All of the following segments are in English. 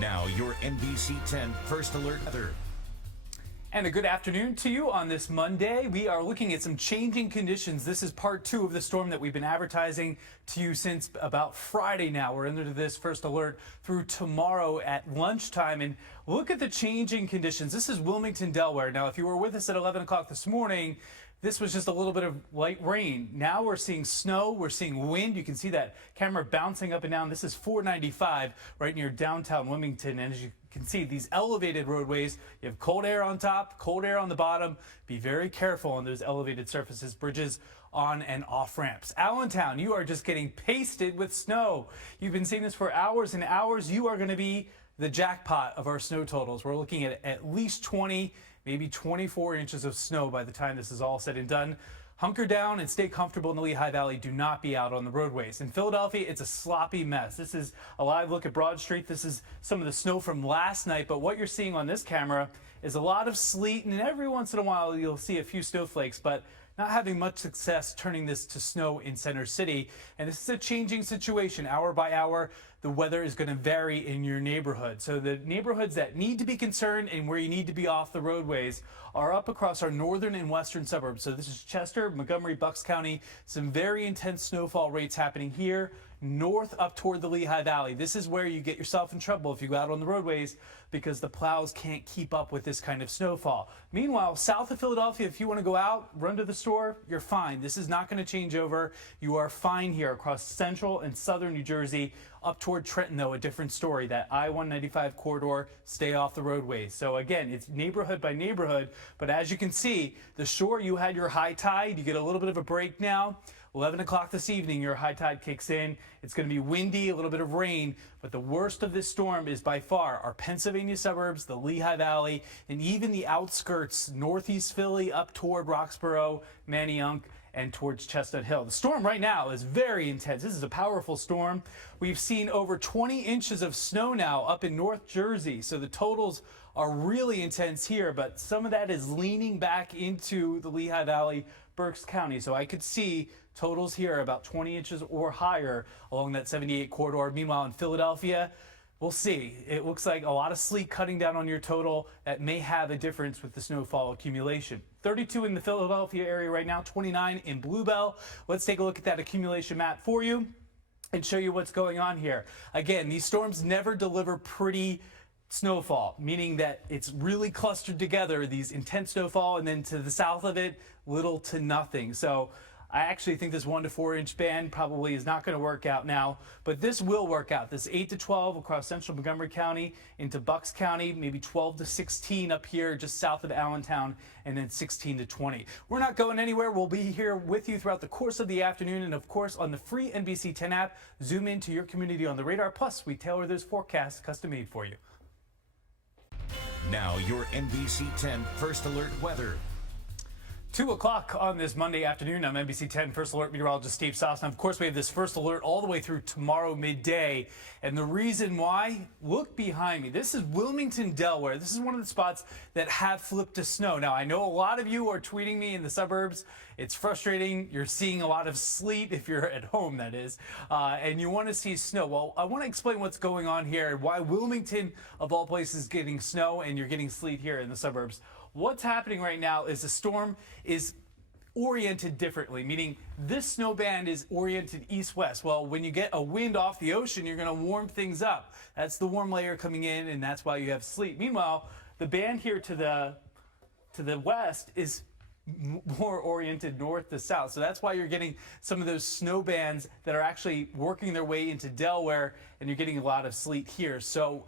Now, your NBC10 First Alert Weather. And a good afternoon to you on this Monday. We are looking at some changing conditions. This is part 2 of the storm that we've been advertising to you since about Friday now. We're into this first alert through tomorrow at lunchtime. And look at the changing conditions. This is Wilmington, Delaware. Now, if you were with us at 11 o'clock this morning, this was just a little bit of light rain. Now we're seeing snow, we're seeing wind. You can see that camera bouncing up and down. This is 495 right near downtown Wilmington. And as you can see, these elevated roadways, you have cold air on top, cold air on the bottom. Be very careful on those elevated surfaces, bridges, on and off ramps. Allentown, you are just getting pasted with snow. You've been seeing this for hours and hours. You are going to be the jackpot of our snow totals. We're looking at least 20, maybe 24 inches of snow by the time this is all said and done. Hunker down and stay comfortable in the Lehigh Valley. Do not be out on the roadways. In Philadelphia, it's a sloppy mess. This is a live look at Broad Street. This is some of the snow from last night, but what you're seeing on this camera is a lot of sleet, and every once in a while you'll see a few snowflakes, but not having much success turning this to snow in Center City. And this is a changing situation. Hour by hour, the weather is going to vary in your neighborhood. So the neighborhoods that need to be concerned and where you need to be off the roadways are up across our northern and western suburbs. So this is Chester, Montgomery, Bucks County. Some very intense snowfall rates happening here, north up toward the Lehigh Valley. This is where you get yourself in trouble if you go out on the roadways because the plows can't keep up with this kind of snowfall. Meanwhile, south of Philadelphia, if you want to go out, run to the store, you're fine. This is not going to change over. You are fine here across central and southern New Jersey. Up toward Trenton, though, a different story. That I-195 corridor, stay off the roadways. So again, it's neighborhood by neighborhood, but as you can see, the shore, you had your high tide. You get a little bit of a break now. 11 o'clock this evening, your high tide kicks in. It's going to be windy, a little bit of rain, but the worst of this storm is by far our Pennsylvania suburbs, the Lehigh Valley, and even the outskirts, northeast Philly up toward Roxborough, Manayunk, and towards Chestnut Hill. The storm right now is very intense. This is a powerful storm. We've seen over 20 inches of snow now up in North Jersey, so the totals are really intense here, but some of that is leaning back into the Lehigh Valley, Berks County. So I could see totals here about 20 inches or higher along that 78 corridor. Meanwhile, in Philadelphia, we'll see. It looks like a lot of sleet cutting down on your total. That may have a difference with the snowfall accumulation. 32 in the Philadelphia area right now, 29 in Bluebell. Let's take a look at that accumulation map for you and show you what's going on here. Again, these storms never deliver pretty snowfall, meaning that it's really clustered together, these intense snowfall, and then to the south of it, little to nothing. So I actually think this 1 to 4 inch band probably is not going to work out now, but this will work out. This 8 to 12 across central Montgomery County into Bucks County, maybe 12 to 16 up here just south of Allentown, and then 16 to 20. We're not going anywhere. We'll be here with you throughout the course of the afternoon, and of course on the free NBC 10 app, zoom into your community on the radar. Plus, we tailor those forecasts custom made for you. Now, your NBC10 First Alert Weather. 2 o'clock on this Monday afternoon. I'm NBC10 First Alert meteorologist Steve Sosna. Of course, we have this first alert all the way through tomorrow midday. And the reason why, look behind me. This is Wilmington, Delaware. This is one of the spots that have flipped to snow. Now, I know a lot of you are tweeting me in the suburbs. It's frustrating. You're seeing a lot of sleet, if you're at home, that is, and you want to see snow. Well, I want to explain what's going on here and why Wilmington, of all places, is getting snow and you're getting sleet here in the suburbs. What's happening right now is the storm is oriented differently, meaning this snow band is oriented east-west. Well, when you get a wind off the ocean, you're going to warm things up. That's the warm layer coming in, and that's why you have sleet. Meanwhile, the band here to the west is more oriented north to south. So that's why you're getting some of those snow bands that are actually working their way into Delaware, and you're getting a lot of sleet here. So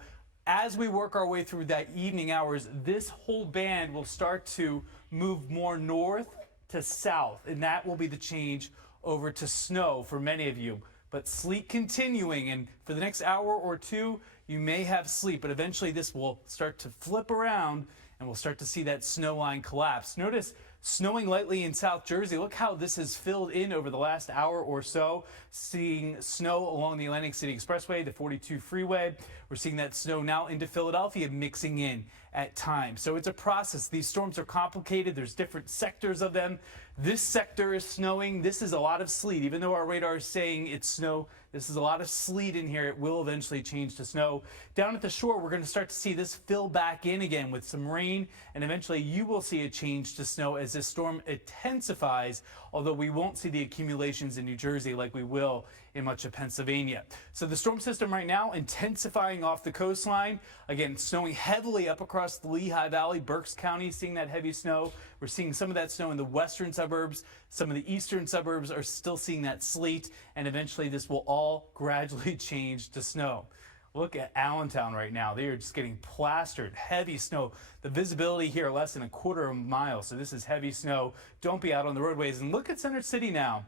as we work our way through that evening hours, this whole band will start to move more north to south, and that will be the change over to snow for many of you. But sleet continuing, and for the next hour or two, you may have sleet, but eventually this will start to flip around and we'll start to see that snow line collapse. Notice snowing lightly in South Jersey. Look how this has filled in over the last hour or so. Seeing snow along the Atlantic City Expressway, the 42 freeway. We're seeing that snow now into Philadelphia mixing in at times. So it's a process. These storms are complicated. There's different sectors of them. This sector is snowing. This is a lot of sleet. Even though our radar is saying it's snow, this is a lot of sleet in here. It will eventually change to snow. Down at the shore, we're going to start to see this fill back in again with some rain, and eventually you will see a change to snow as this storm intensifies, although we won't see the accumulations in New Jersey like we will in much of Pennsylvania. So the storm system right now intensifying off the coastline. Again, snowing heavily up across the Lehigh Valley, Berks County, seeing that heavy snow. We're seeing some of that snow in the western suburbs. Some of the eastern suburbs are still seeing that sleet, and eventually this will all gradually change to snow. Look at Allentown right now. They are just getting plastered. Heavy snow. The visibility here less than a quarter of a mile. So this is heavy snow. Don't be out on the roadways. And look at Center City now.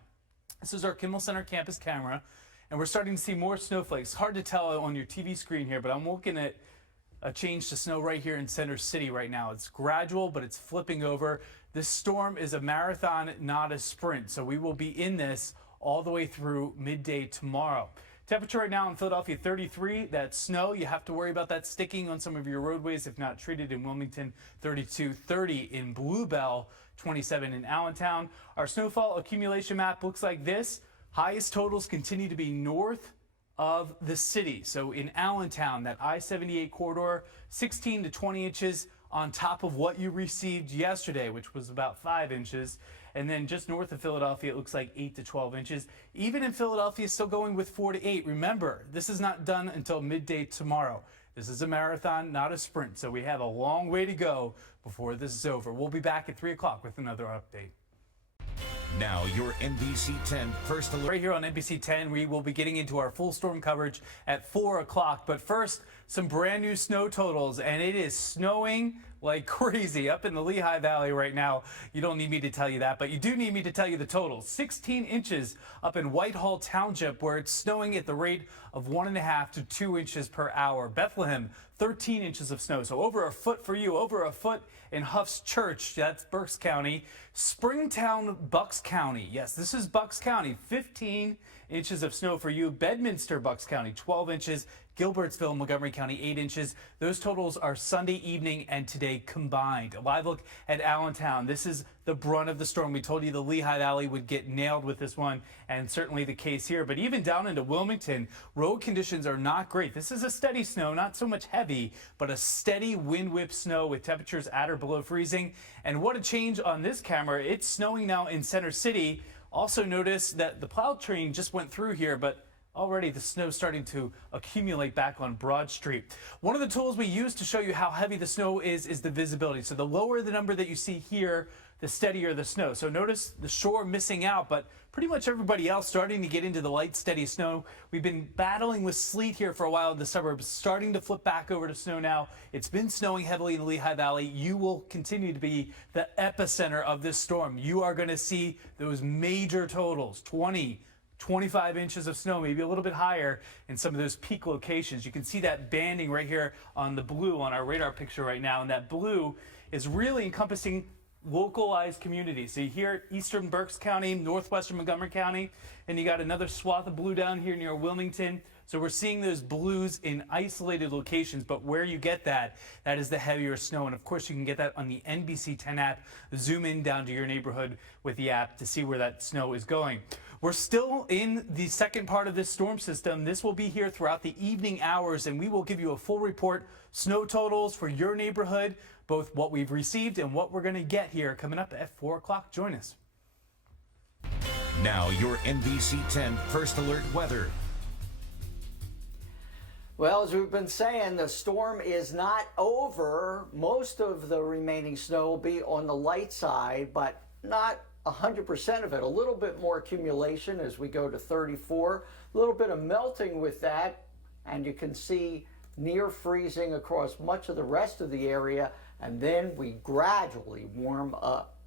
This is our Kimmel Center campus camera, and we're starting to see more snowflakes. Hard to tell on your TV screen here, but I'm looking at a change to snow right here in Center City right now. It's gradual, but it's flipping over. This storm is a marathon, not a sprint. So we will be in this all the way through midday tomorrow. Temperature right now in Philadelphia, 33. That snow, you have to worry about that sticking on some of your roadways if not treated. In Wilmington, 32, 30 in Bluebell, 27 in Allentown. Our snowfall accumulation map looks like this. Highest totals continue to be north of the city. So in Allentown, that I-78 corridor, 16 to 20 inches on top of what you received yesterday, which was about 5 inches. And then just north of Philadelphia, it looks like 8 to 12 inches. Even in Philadelphia, still going with 4 to 8. Remember, this is not done until midday tomorrow. This is a marathon, not a sprint. So we have a long way to go before this is over. We'll be back at 3 o'clock with another update. Now your NBC10 First Alert. Right here on NBC10, we will be getting into our full storm coverage at 4 o'clock. But first, some brand new snow totals, and it is snowing like crazy up in the Lehigh Valley right now. You don't need me to tell you that, but you do need me to tell you the totals. 16 inches up in Whitehall Township, where it's snowing at the rate of 1.5 to 2 inches per hour. Bethlehem, 13 inches of snow, so over a foot for you, over a foot in Huff's Church, that's Berks County. Springtown, Bucks County, yes, this is Bucks County, 15 inches of snow for you. Bedminster, Bucks County, 12 inches. Gilbertsville, Montgomery County, 8 inches. Those totals are Sunday evening and today combined. A live look at Allentown. This is the brunt of the storm. We told you the Lehigh Valley would get nailed with this one, and certainly the case here. But even down into Wilmington, road conditions are not great. This is a steady snow, not so much heavy, but a steady wind whip snow with temperatures at or below freezing. And what a change on this camera. It's snowing now in Center City. Also notice that the plow train just went through here, but already the snow starting to accumulate back on Broad Street. One of the tools we use to show you how heavy the snow is the visibility. So the lower the number that you see here, the steadier the snow. So notice the shore missing out, but pretty much everybody else starting to get into the light, steady snow. We've been battling with sleet here for a while in the suburbs, starting to flip back over to snow now. It's been snowing heavily in the Lehigh Valley. You will continue to be the epicenter of this storm. You are going to see those major totals, 20, 25 inches of snow, maybe a little bit higher in some of those peak locations. You can see that banding right here on the blue on our radar picture right now, and that blue is really encompassing localized communities. So you hear eastern Berks County, northwestern Montgomery County, and you got another swath of blue down here near Wilmington. So we're seeing those blues in isolated locations, but where you get that is the heavier snow. And of course, you can get that on the NBC10 app. Zoom in down to your neighborhood with the app to see where that snow is going. We're still in the second part of this storm system. This will be here throughout the evening hours, and we will give you a full report, snow totals for your neighborhood, both what we've received and what we're going to get here coming up at 4 o'clock. Join us. Now your NBC10 First Alert Weather. Well, as we've been saying, the storm is not over. Most of the remaining snow will be on the light side, but not 100% of it. A little bit more accumulation as we go to 34. A little bit of melting with that, and you can see near freezing across much of the rest of the area, and then we gradually warm up.